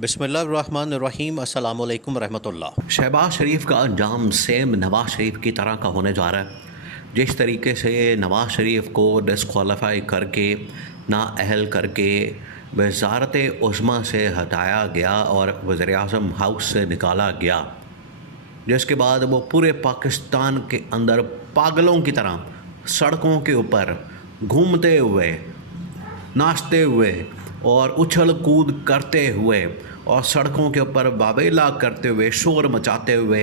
बिस्मिल्लाहिर्रहमानिर्रहीम अस्सलामु अलैकुम रहमतुल्लाह। शहबाज शरीफ का अंजाम सेम नवाज़ शरीफ की तरह का होने जा रहा है। जिस तरीके से नवाज़ शरीफ को डिसक्वालीफाई करके नाअहल करके वज़ारत उज़्मा से हटाया गया और वज़ीर-ए-आज़म हाउस से निकाला गया, जिसके बाद वो पूरे पाकिस्तान के अंदर पागलों की तरह सड़कों के ऊपर घूमते हुए, नाचते हुए और उछल कूद करते हुए और सड़कों के ऊपर वावेला करते हुए, शोर मचाते हुए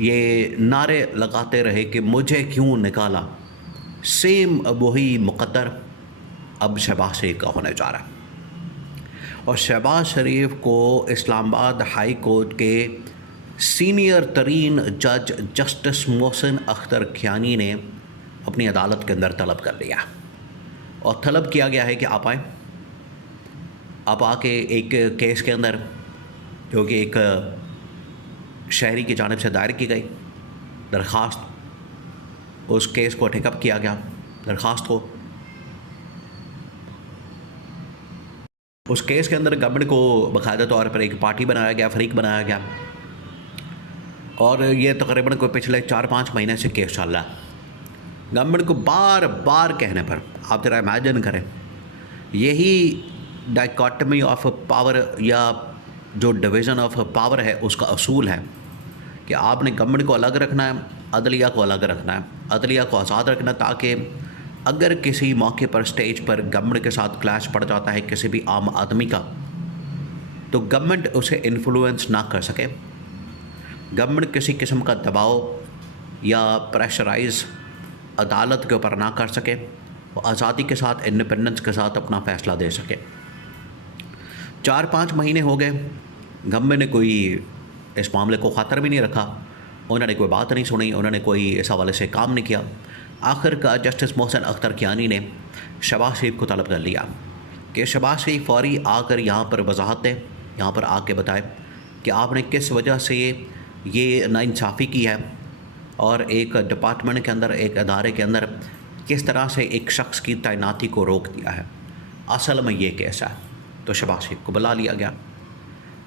ये नारे लगाते रहे कि मुझे क्यों निकाला। सेम वही मुक़द्दर अब शहबाज शरीफ का होने जा रहा है। और शहबाज शरीफ को इस्लामाबाद हाई कोर्ट के सीनियर तरीन जज जस्टिस मोहसिन अख्तर ख्यानी ने अपनी अदालत के अंदर तलब कर लिया और तलब किया गया है कि आप आएँ। आप आके एक केस के अंदर, जो कि एक शहरी की जानिब से दायर की गई दरख्वास्त, उस केस को टेकअप किया गया। दरख्वास्त को उस केस के अंदर गवर्नमेंट को बाकायदा तौर पर एक पार्टी बनाया गया, फरीक बनाया गया, और ये तकरीबन कोई पिछले 4-5 महीने से केस चल रहा है। गवर्नमेंट को बार बार कहने पर, आप ज़रा इमेजिन करें, यही डाइकॉटमी ऑफ पावर या जो डिवीज़न ऑफ पावर है उसका असूल है कि आपने गवर्नमेंट को अलग रखना है, अदलिया को अलग रखना है, अदलिया को आज़ाद रखना, ताकि अगर किसी मौके पर स्टेज पर गवर्नमेंट के साथ क्लैश पड़ जाता है किसी भी आम आदमी का, तो गवर्नमेंट उसे इन्फ्लुएंस ना कर सके, गवर्नमेंट किसी किस्म का दबाव या प्रेशराइज अदालत के ऊपर ना कर सके, वो आज़ादी के साथ, इंडिपेंडेंस के साथ अपना फ़ैसला दे सके। 4-5 महीने हो गए, गवर्नमेंट ने कोई इस मामले को ख़ातर भी नहीं रखा, उन्होंने कोई बात नहीं सुनी, उन्होंने कोई इस हवाले से काम नहीं किया। आखिरकार जस्टिस मोहसिन अख्तर ख्यानी ने शहबाज शरीफ को तलब कर लिया कि शहबाज शरीफ फ़ौरी आकर यहाँ पर वजाहत दें, यहाँ पर आके बताएं कि आपने किस वजह से ये नाइंसाफ़ी की है और एक डिपार्टमेंट के अंदर, एक अदारे के अंदर किस तरह से एक शख्स की तैनाती को रोक दिया है। असल में ये केस है। तो शहबाज शरीफ को बुला लिया गया।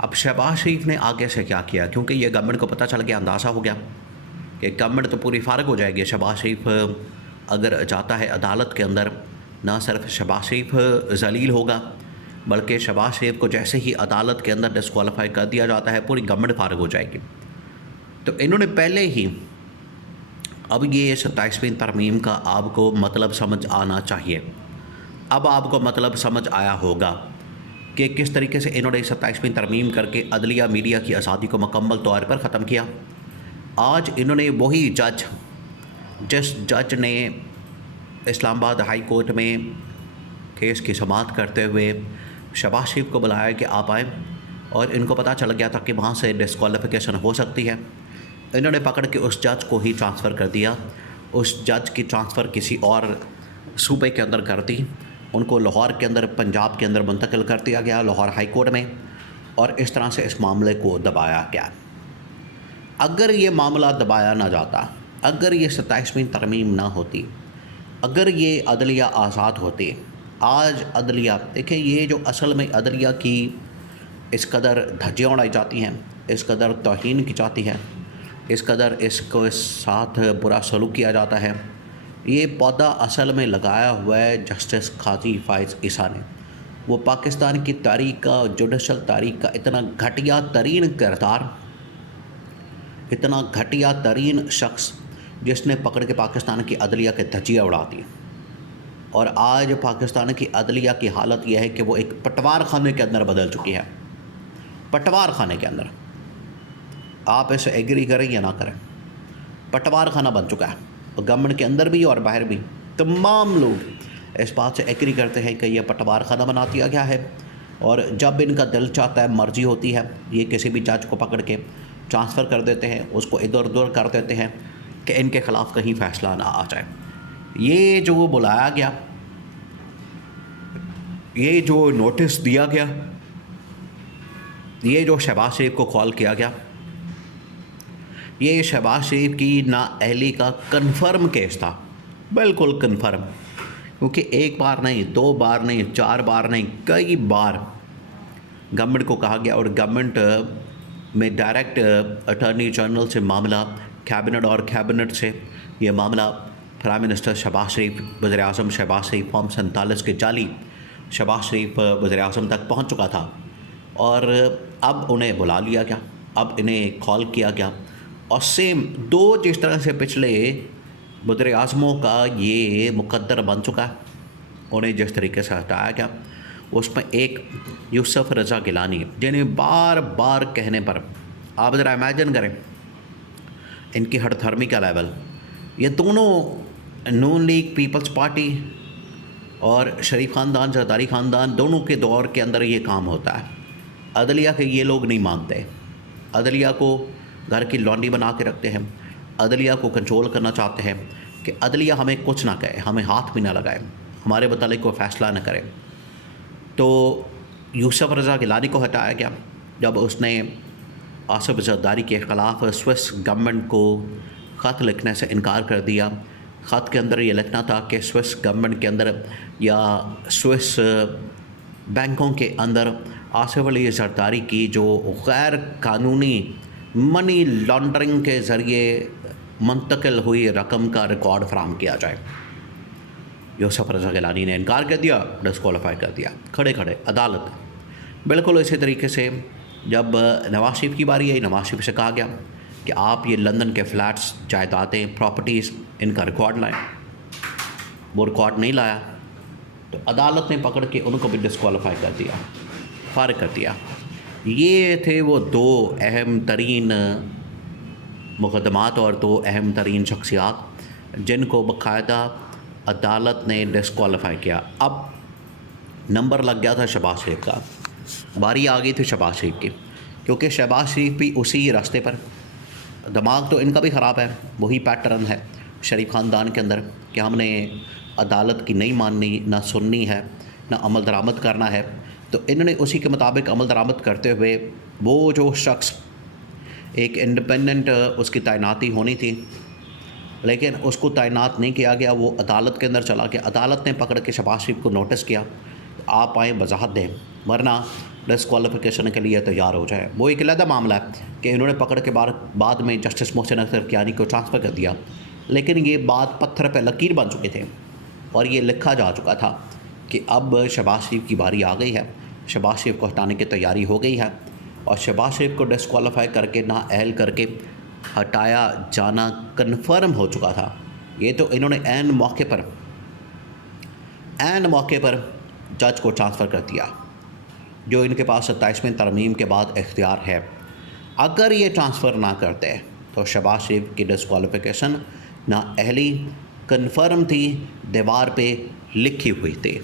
अब शहबाज शरीफ ने आगे से क्या किया, क्योंकि ये गवर्नमेंट को पता चल गया, अंदाज़ा हो गया कि गवर्नमेंट तो पूरी फारग हो जाएगी। शहबाज शरीफ अगर जाता है अदालत के अंदर, ना सिर्फ शहबाज शरीफ जलील होगा, बल्कि शहबाज शरीफ को जैसे ही अदालत के अंदर डिस्क्वालीफाई कर दिया जाता है, पूरी गवर्नमेंट फारग हो जाएगी। तो इन्होंने पहले ही, अब ये 27वीं तरमीम का आपको मतलब समझ आना चाहिए। अब आपको मतलब समझ आया होगा कि किस तरीके से इन्होंने 27वीं तरमीम करके अदलिया मीडिया की आज़ादी को मुकम्मल तौर पर ख़त्म किया। आज इन्होंने वही जज, जिस जज ने इस्लामाबाद हाई कोर्ट में केस की समाअत करते हुए शहबाज शरीफ को बुलाया कि आप आएँ, और इनको पता चल गया था कि वहाँ से डिस्क्वालिफिकेशन हो सकती है, इन्होंने पकड़ के उस जज को ही ट्रांसफ़र कर दिया। उस जज की ट्रांसफ़र किसी और सूबे के अंदर कर दी, उनको लाहौर के अंदर, पंजाब के अंदर मुंतकिल कर दिया गया, लाहौर हाई कोर्ट में, और इस तरह से इस मामले को दबाया गया। अगर ये मामला दबाया ना जाता, अगर ये 27वीं तरमीम ना होती, अगर ये अदलिया आज़ाद होती, आज अदलिया, देखिए ये जो असल में अदलिया की इस कदर धज्जियाँ उड़ाई जाती हैं, इस कदर तौहीन की जाती है, इस कदर इसको साथ बुरा सलूक किया जाता है, ये पौधा असल में लगाया हुआ है जस्टिस काजी फ़ाइज़ ईसा ने। वो पाकिस्तान की तारीख़ का, जुडिशल तारीख़ का इतना घटिया तरीन किरदार, इतना घटिया तरीन शख्स, जिसने पकड़ के पाकिस्तान की अदलिया के धज्जियाँ उड़ा दी। और आज पाकिस्तान की अदलिया की हालत यह है कि वो एक पटवार खाने के अंदर बदल चुकी है। पटवार खाने के अंदर, आप इसे एग्री करें या ना करें, पटवार खाना बन चुका है। गवर्नमेंट के अंदर भी और बाहर भी तमाम लोग इस बात से एग्री करते हैं कि यह पटवार खाना बना दिया गया है, और जब इनका दिल चाहता है, मर्जी होती है, ये किसी भी जज को पकड़ के ट्रांसफ़र कर देते हैं, उसको इधर उधर कर देते हैं कि इनके ख़िलाफ़ कहीं फ़ैसला ना आ जाए। ये जो बुलाया गया, ये जो नोटिस दिया गया, ये जो शहबाज शरीफ को कॉल किया गया, ये शहबाज शरीफ की नाअहली का कन्फर्म केस था, बिल्कुल कन्फर्म। क्योंकि एक बार नहीं, दो बार नहीं, 4 बार नहीं, कई बार गवर्नमेंट को कहा गया और गवर्नमेंट में डायरेक्ट अटॉर्नी जनरल से मामला, कैबिनेट और कैबिनेट से ये मामला प्राइम मिनिस्टर शहबाज शरीफ, वज़ीर आज़म शहबाज शरीफ फॉर्म 47 के जाली शहबाज शरीफ वज़ीर आज़म तक पहुंच चुका था और अब उन्हें बुला लिया गया, अब इन्हें कॉल किया गया और सेम दो जिस तरह से पिछले वज़ीर आज़मों का ये मुकद्दर बन चुका है, उन्हें जिस तरीके से हटाया गया, उसमें एक यूसुफ रज़ा गिलानी जिन्हें बार बार कहने पर आप ज़रा इमेजिन करें इनकी हठधर्मी का लेवल। ये दोनों नून लीग, पीपल्स पार्टी और शरीफ ख़ानदान, जरदारी ख़ानदान, दोनों के दौर के अंदर ये काम होता है। अदलिया के ये लोग नहीं मानते, अदलिया को घर की लॉन्डी बना के रखते हैं, अदलिया को कंट्रोल करना चाहते हैं कि अदलिया हमें कुछ ना कहे, हमें हाथ भी ना लगाए, हमारे मुतालिक कोई फ़ैसला न करे। तो यूसुफ रज़ा गिलानी को हटाया गया जब उसने आसिफ जरदारी के ख़िलाफ़ स्विस गवर्नमेंट को ख़त लिखने से इनकार कर दिया। ख़त के अंदर ये लिखना था कि स्विस गवर्नमेंट के अंदर या स्विस बैंकों के अंदर आसिफ अली जरदारी की जो गैर कानूनी मनी लॉन्ड्रिंग के ज़रिए मुंतकिल हुई रकम का रिकॉर्ड फराहम किया जाए। यूसुफ रज़ा गिलानी ने इनकार कर दिया, डिस्क्वालीफाई कर दिया खड़े खड़े अदालत। बिल्कुल इसी तरीके से जब नवाज शरीफ की बारी आई, नवाज शरीफ से कहा गया कि आप ये लंदन के फ्लैट्स, जायदादें, प्रॉपर्टीज़, इनका रिकॉर्ड लाएं। वो रिकॉर्ड नहीं लाया तो अदालत ने पकड़ के उनको भी डिस्क्वालीफाई कर दिया, फारिग कर दिया। ये थे वो दो अहम तरीन मुकदमात और दो अहम तरीन शख्सियात जिनको बाकायदा अदालत ने डिस्क्वालीफाई किया। अब नंबर लग गया था शहबाज शरीफ का, बारी आ गई थी शहबाज शरीफ की, क्योंकि शहबाज शरीफ भी उसी रास्ते पर, दिमाग तो इनका भी ख़राब है, वही पैटर्न है शरीफ ख़ानदान के अंदर कि हमने अदालत की नहीं माननी, ना सुननी है, ना अमल दरामद करना है। तो इन्होंने उसी के मुताबिक अमल दरामद करते हुए वो जो शख्स एक इंडिपेंडेंट उसकी तैनाती होनी थी लेकिन उसको तैनात नहीं किया गया, वो अदालत के अंदर चला गया। अदालत ने पकड़ के शहबाज शरीफ को नोटिस किया, आप आए वजाहत दें वरना डिस्क्वालिफिकेशन के लिए तैयार हो जाए। वो एक अलग मामला है कि इन्होंने पकड़ के बाद में जस्टिस मोहसिन अख्तर कियानी को ट्रांसफ़र कर दिया, लेकिन ये बात पत्थर पर लकीर बन चुके थे और ये लिखा जा चुका था कि अब शहबाज शरीफ की बारी आ गई है, शहबाज शरीफ को हटाने की तैयारी हो गई है और शहबाज शरीफ को डिस्क्वालीफाई करके नाअहल करके हटाया जाना कन्फर्म हो चुका था। ये तो इन्होंने ऐन मौके पर जज को ट्रांसफ़र कर दिया, जो इनके पास 27वें तरमीम के बाद इख्तियार है। अगर ये ट्रांसफ़र ना करते तो शहबाज शरीफ की डिस्क्वालिफिकेशन नाअहली कन्फर्म थी, दीवार पे लिखी हुई थी।